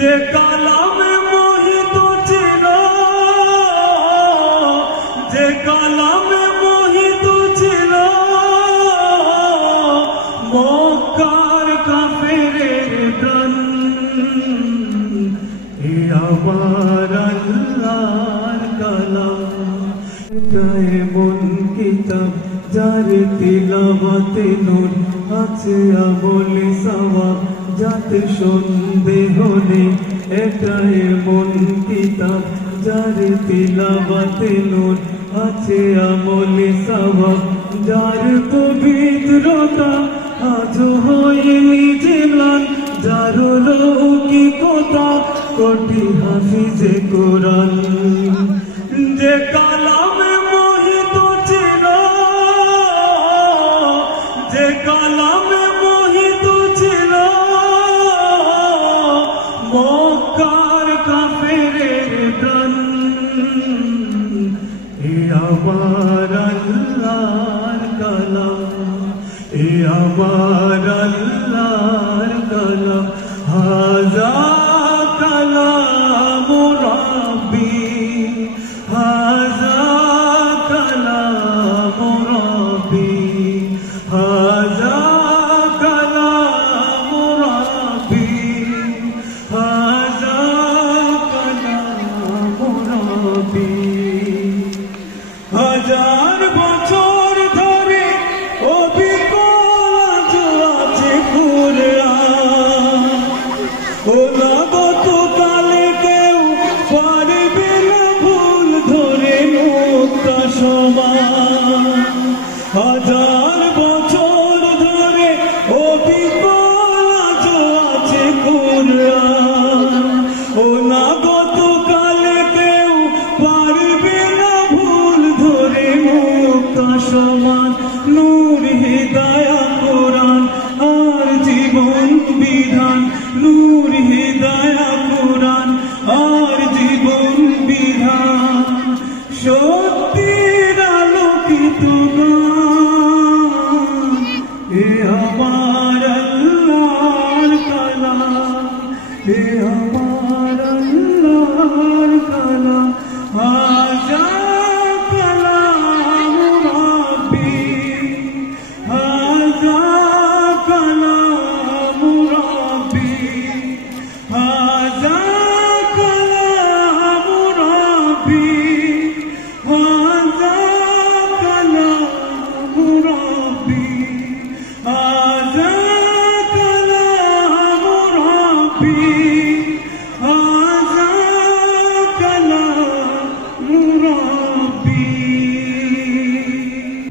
যে কালামে মোহিত ছিল, যে কালামে মোহিত ছিল মক্কার কাফেরের প্রাণ, এ আমার আল্লাহর কালাম। এমন কিতাব যার তিলাওয়াতে নূর আছে আমলে সওয়াব, যাতে সন্দেহ নেই। এটা এমন কিতাব যার তিলাওয়াতে নূর আছে আমলে সওয়াব, যার পবিত্রতা আজও হয়নি যে ম্লান, যার লৌকিকতা কোটি হাফিজে কোরআন। যে কালামে মোহিত ছিল, যে কালামে মোহিত ছিল মক্কার কাফেরের প্রাণ, এ আমার আল্লাহর কালাম, এ আমার আল্লাহর কালাম। হাজা কালাম রাব্বি, হাজা কালাম রাব্বি, হাজা কালাম রাব্বি, হাজা কালাম রাব্বি। হাজার বছর ধরে অবিকল আছে কুরআন, ও লাগত কালে কেউ পারবে না ভুল ধরে মুক্তা সমান। হাজার বছর ধরে অবিকল আছে কুরআন, ও লাগত কালে কেউ পারবে না ভুল ধরে মুক্তা সমান। নূর হিদায়া কোরআন আর জীবন বিধান, নূর হিদায়া কোরআন আর জীবন বিধান। সত্যির আলোকিত গান, এ আমার আল্লাহর কালাম, এ আমার আল্লাহর কালাম। হাজা কালাম রাব্বি, হাজা কালাম রাব্বি, হাজা কালাম রাব্বি, হাজা কালাম রাব্বি, হাজা কালাম রাব্বি, হাজা কালাম রাব্বি।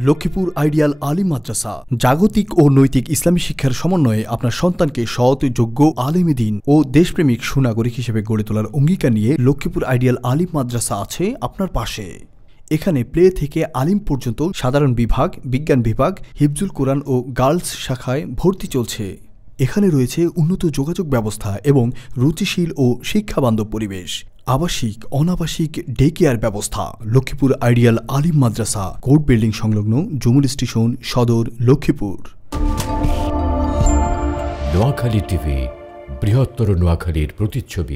লক্ষ্মীপুর আইডিয়াল আলিম মাদ্রাসা জাগতিক ও নৈতিক ইসলামী শিক্ষার সমন্বয়ে আপনার সন্তানকে সৎ, যোগ্য, আলেমে দ্বীন ও দেশপ্রেমিক সুনাগরিক হিসেবে গড়ে তোলার অঙ্গীকার নিয়ে লক্ষ্মীপুর আইডিয়াল আলিম মাদ্রাসা আছে আপনার পাশে। এখানে প্লে থেকে আলিম পর্যন্ত সাধারণ বিভাগ, বিজ্ঞান বিভাগ, হিফজুল কোরআন ও গার্লস শাখায় ভর্তি চলছে। এখানে রয়েছে উন্নত যোগাযোগ ব্যবস্থা এবং রুচিশীল ও শিক্ষাবান্ধব পরিবেশ, আবাসিক অনাবাসিক ডে কেয়ার ব্যবস্থা। লক্ষ্মীপুর আইডিয়াল আলিম মাদ্রাসা, কোর্ট বিল্ডিং সংলগ্ন, জুমুল স্টেশন, সদর, লক্ষ্মীপুর। নোয়াখালী টিভি, বৃহত্তর নোয়াখালীর প্রতিচ্ছবি।